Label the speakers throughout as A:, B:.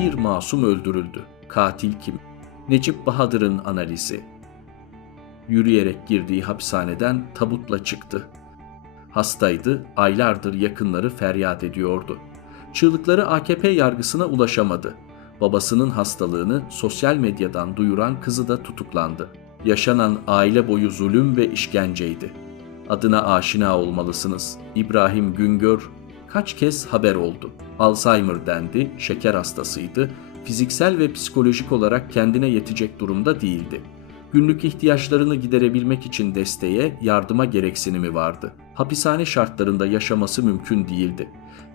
A: Bir masum öldürüldü. Katil kim? Necip Bahadır'ın analizi. Yürüyerek girdiği hapishaneden tabutla çıktı. Hastaydı, aylardır yakınları feryat ediyordu. Çığlıkları AKP yargısına ulaşamadı. Babasının hastalığını sosyal medyadan duyuran kızı da tutuklandı. Yaşanan aile boyu zulüm ve işkenceydi. Adına aşina olmalısınız. İbrahim Güngör kaç kez haber oldu. Alzheimer dendi, şeker hastasıydı, fiziksel ve psikolojik olarak kendine yetecek durumda değildi. Günlük ihtiyaçlarını giderebilmek için desteğe, yardıma gereksinimi vardı. Hapishane şartlarında yaşaması mümkün değildi.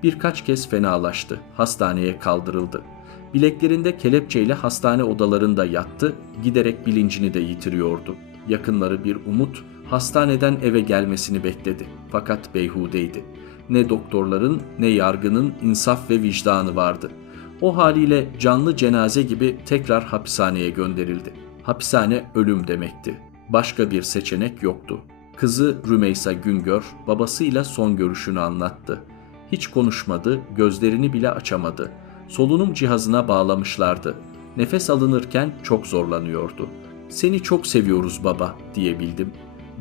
A: Birkaç kez fenalaştı, hastaneye kaldırıldı. Bileklerinde kelepçeyle hastane odalarında yattı, giderek bilincini de yitiriyordu. Yakınları bir umut, hastaneden eve gelmesini bekledi. Fakat beyhudeydi. Ne doktorların ne yargının insaf ve vicdanı vardı. O haliyle canlı cenaze gibi tekrar hapishaneye gönderildi. Hapishane ölüm demekti. Başka bir seçenek yoktu. Kızı Rümeysa Güngör babasıyla son görüşünü anlattı. Hiç konuşmadı, gözlerini bile açamadı. Solunum cihazına bağlamışlardı. Nefes alınırken çok zorlanıyordu. Seni çok seviyoruz baba diyebildim.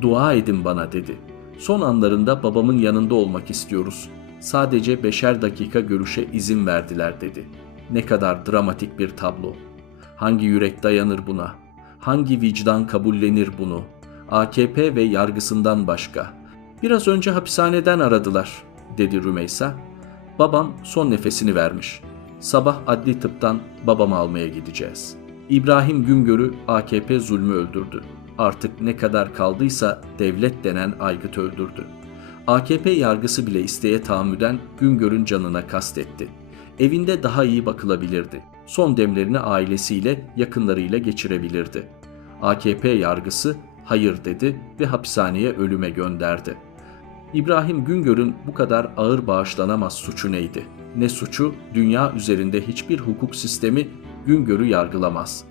A: Dua edin bana dedi. Son anlarında babamın yanında olmak istiyoruz. Sadece beşer dakika görüşe izin verdiler dedi. Ne kadar dramatik bir tablo. Hangi yürek dayanır buna? Hangi vicdan kabullenir bunu? AKP ve yargısından başka. Biraz önce hapishaneden aradılar, dedi Rümeysa. Babam son nefesini vermiş. Sabah adli tıptan babamı almaya gideceğiz. İbrahim Güngör'ü AKP zulmü öldürdü. Artık ne kadar kaldıysa devlet denen aygıt öldürdü. AKP yargısı bile isteye tahammüden Güngör'ün canına kastetti. Evinde daha iyi bakılabilirdi. Son demlerini ailesiyle, yakınlarıyla geçirebilirdi. AKP yargısı hayır dedi ve hapishaneye ölüme gönderdi. İbrahim Güngör'ün bu kadar ağır bağışlanamaz suçu neydi? Ne suçu, dünya üzerinde hiçbir hukuk sistemi Güngör'ü yargılamaz.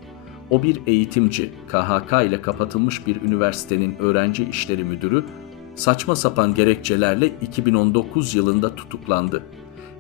A: O bir eğitimci, KHK ile kapatılmış bir üniversitenin öğrenci işleri müdürü, saçma sapan gerekçelerle 2019 yılında tutuklandı.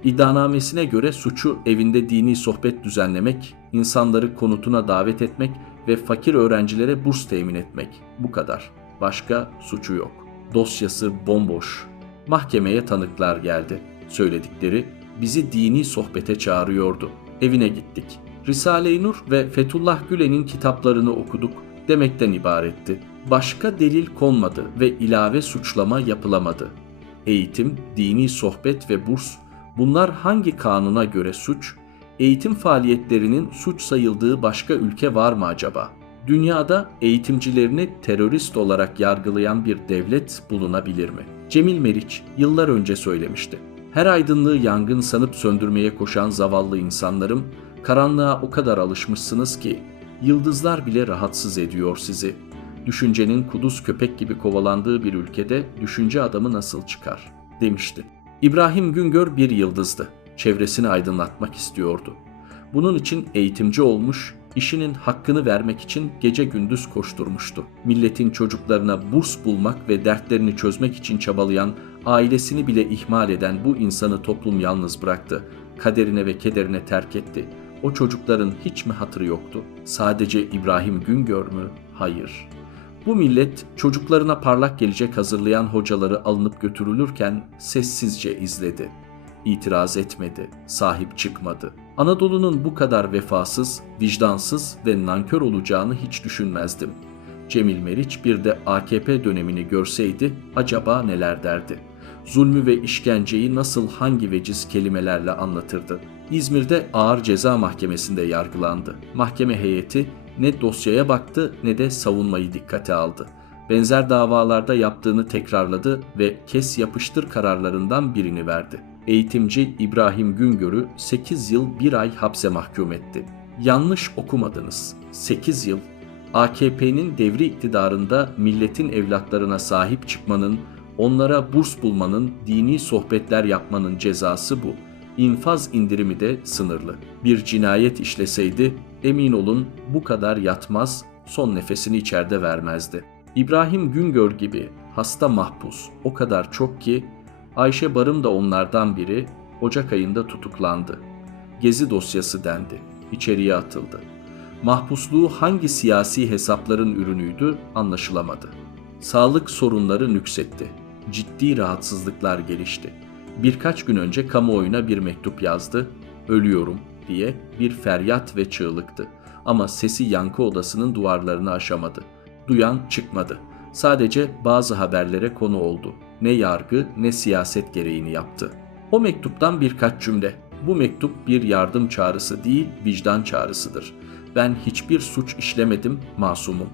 A: İddianamesine göre suçu evinde dini sohbet düzenlemek, insanları konutuna davet etmek ve fakir öğrencilere burs temin etmek. Bu kadar. Başka suçu yok. Dosyası bomboş. Mahkemeye tanıklar geldi. Söyledikleri bizi dini sohbete çağırıyordu. Evine gittik. Risale-i Nur ve Fethullah Gülen'in kitaplarını okuduk demekten ibaretti. Başka delil konmadı ve ilave suçlama yapılamadı. Eğitim, dini sohbet ve burs bunlar hangi kanuna göre suç? Eğitim faaliyetlerinin suç sayıldığı başka ülke var mı acaba? Dünyada eğitimcilerini terörist olarak yargılayan bir devlet bulunabilir mi? Cemil Meriç yıllar önce söylemişti. Her aydınlığı yangın sanıp söndürmeye koşan zavallı insanlarım, karanlığa o kadar alışmışsınız ki yıldızlar bile rahatsız ediyor sizi. Düşüncenin kuduz köpek gibi kovalandığı bir ülkede düşünce adamı nasıl çıkar?" demişti. İbrahim Güngör bir yıldızdı. Çevresini aydınlatmak istiyordu. Bunun için eğitimci olmuş, işinin hakkını vermek için gece gündüz koşturmuştu. Milletin çocuklarına burs bulmak ve dertlerini çözmek için çabalayan, ailesini bile ihmal eden bu insanı toplum yalnız bıraktı. Kaderine ve kederine terk etti. O çocukların hiç mi hatırı yoktu? Sadece İbrahim Güngör mü? Hayır. Bu millet çocuklarına parlak gelecek hazırlayan hocaları alınıp götürülürken sessizce izledi. İtiraz etmedi, sahip çıkmadı. Anadolu'nun bu kadar vefasız, vicdansız ve nankör olacağını hiç düşünmezdim. Cemil Meriç bir de AKP dönemini görseydi acaba neler derdi? Zulmü ve işkenceyi nasıl hangi veciz kelimelerle anlatırdı? İzmir'de ağır ceza mahkemesinde yargılandı. Mahkeme heyeti ne dosyaya baktı ne de savunmayı dikkate aldı. Benzer davalarda yaptığını tekrarladı ve kes yapıştır kararlarından birini verdi. Eğitimci İbrahim Güngör'ü 8 yıl 1 ay hapse mahkum etti. Yanlış okumadınız. 8 yıl AKP'nin devri iktidarında milletin evlatlarına sahip çıkmanın, onlara burs bulmanın, dini sohbetler yapmanın cezası bu. İnfaz indirimi de sınırlı. Bir cinayet işleseydi emin olun bu kadar yatmaz, son nefesini içeride vermezdi. İbrahim Güngör gibi hasta mahpus o kadar çok ki Ayşe Barım da onlardan biri Ocak ayında tutuklandı. Gezi dosyası dendi. İçeriye atıldı. Mahpusluğu hangi siyasi hesapların ürünüydü anlaşılamadı. Sağlık sorunları nüksetti. Ciddi rahatsızlıklar gelişti. Birkaç gün önce kamuoyuna bir mektup yazdı. Ölüyorum diye bir feryat ve çığlıktı. Ama sesi yankı odasının duvarlarını aşamadı. Duyan çıkmadı. Sadece bazı haberlere konu oldu. Ne yargı ne siyaset gereğini yaptı. O mektuptan birkaç cümle. Bu mektup bir yardım çağrısı değil, vicdan çağrısıdır. Ben hiçbir suç işlemedim, masumum.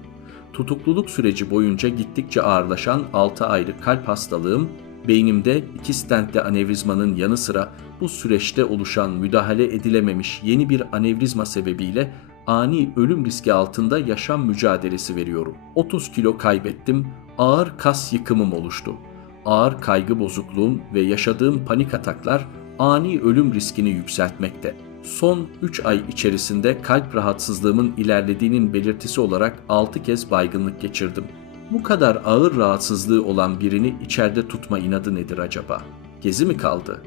A: Tutukluluk süreci boyunca gittikçe ağırlaşan 6 ayrı kalp hastalığım, beynimde iki stentle anevrizmanın yanı sıra bu süreçte oluşan müdahale edilememiş yeni bir anevrizma sebebiyle ani ölüm riski altında yaşam mücadelesi veriyorum. 30 kilo kaybettim, ağır kas yıkımım oluştu. Ağır kaygı bozukluğum ve yaşadığım panik ataklar ani ölüm riskini yükseltmekte. Son 3 ay içerisinde kalp rahatsızlığımın ilerlediğinin belirtisi olarak 6 kez baygınlık geçirdim. Bu kadar ağır rahatsızlığı olan birini içeride tutma inadı nedir acaba? Gezi mi kaldı?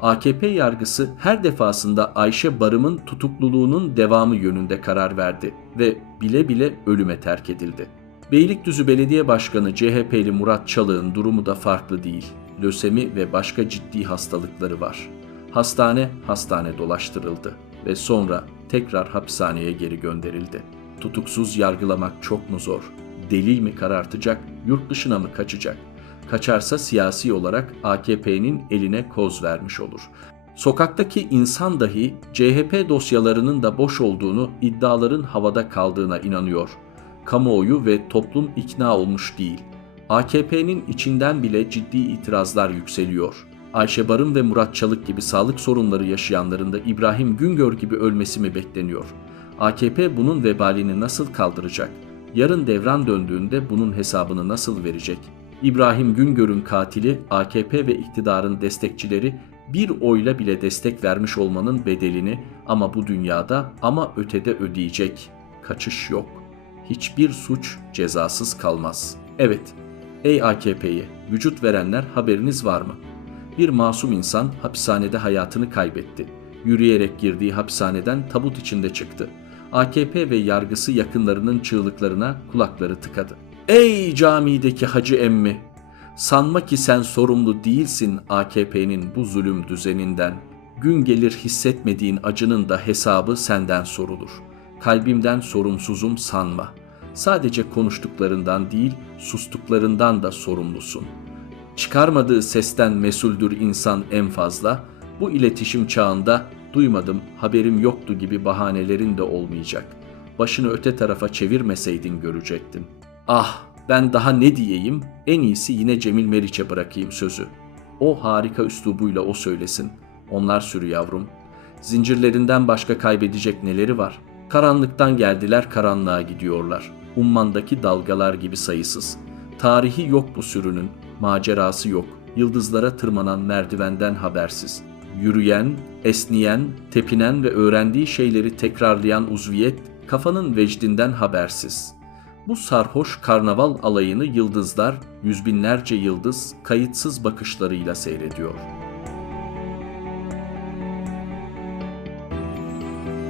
A: AKP yargısı her defasında Ayşe Barım'ın tutukluluğunun devamı yönünde karar verdi ve bile bile ölüme terk edildi. Beylikdüzü Belediye Başkanı CHP'li Murat Çalık'ın durumu da farklı değil. Lösemi ve başka ciddi hastalıkları var. Hastane hastane dolaştırıldı ve sonra tekrar hapishaneye geri gönderildi. Tutuksuz yargılamak çok mu zor? Delil mi karartacak, yurt dışına mı kaçacak? Kaçarsa siyasi olarak AKP'nin eline koz vermiş olur. Sokaktaki insan dahi CHP dosyalarının da boş olduğunu, iddiaların havada kaldığına inanıyor. Kamuoyu ve toplum ikna olmuş değil. AKP'nin içinden bile ciddi itirazlar yükseliyor. Ayşe Barın ve Murat Çalık gibi sağlık sorunları yaşayanların da İbrahim Güngör gibi ölmesi mi bekleniyor? AKP bunun vebalini nasıl kaldıracak? Yarın devran döndüğünde bunun hesabını nasıl verecek? İbrahim Güngör'ün katili AKP ve iktidarın destekçileri bir oyla bile destek vermiş olmanın bedelini ama bu dünyada ama ötede ödeyecek. Kaçış yok. Hiçbir suç cezasız kalmaz. Evet, ey AKP'ye vücut verenler haberiniz var mı? Bir masum insan hapishanede hayatını kaybetti. Yürüyerek girdiği hapishaneden tabut içinde çıktı. AKP ve yargısı yakınlarının çığlıklarına kulakları tıkadı. Ey camideki hacı emmi! Sanma ki sen sorumlu değilsin AKP'nin bu zulüm düzeninden. Gün gelir hissetmediğin acının da hesabı senden sorulur. Kalbimden sorumsuzum sanma. Sadece konuştuklarından değil, sustuklarından da sorumlusun. Çıkarmadığı sesten mesuldür insan en fazla. Bu iletişim çağında duymadım, haberim yoktu gibi bahanelerin de olmayacak. Başını öte tarafa çevirmeseydin görecektin. Ah, ben daha ne diyeyim? En iyisi yine Cemil Meriç'e bırakayım sözü. O harika üslubuyla o söylesin. Onlar sürü yavrum. Zincirlerinden başka kaybedecek neleri var? Karanlıktan geldiler, karanlığa gidiyorlar. Ummandaki dalgalar gibi sayısız. Tarihi yok bu sürünün, macerası yok. Yıldızlara tırmanan merdivenden habersiz. Yürüyen, esniyen, tepinen ve öğrendiği şeyleri tekrarlayan uzviyet, kafanın vecdinden habersiz.'' Bu sarhoş karnaval alayını yıldızlar, yüz binlerce yıldız kayıtsız bakışlarıyla seyrediyor.''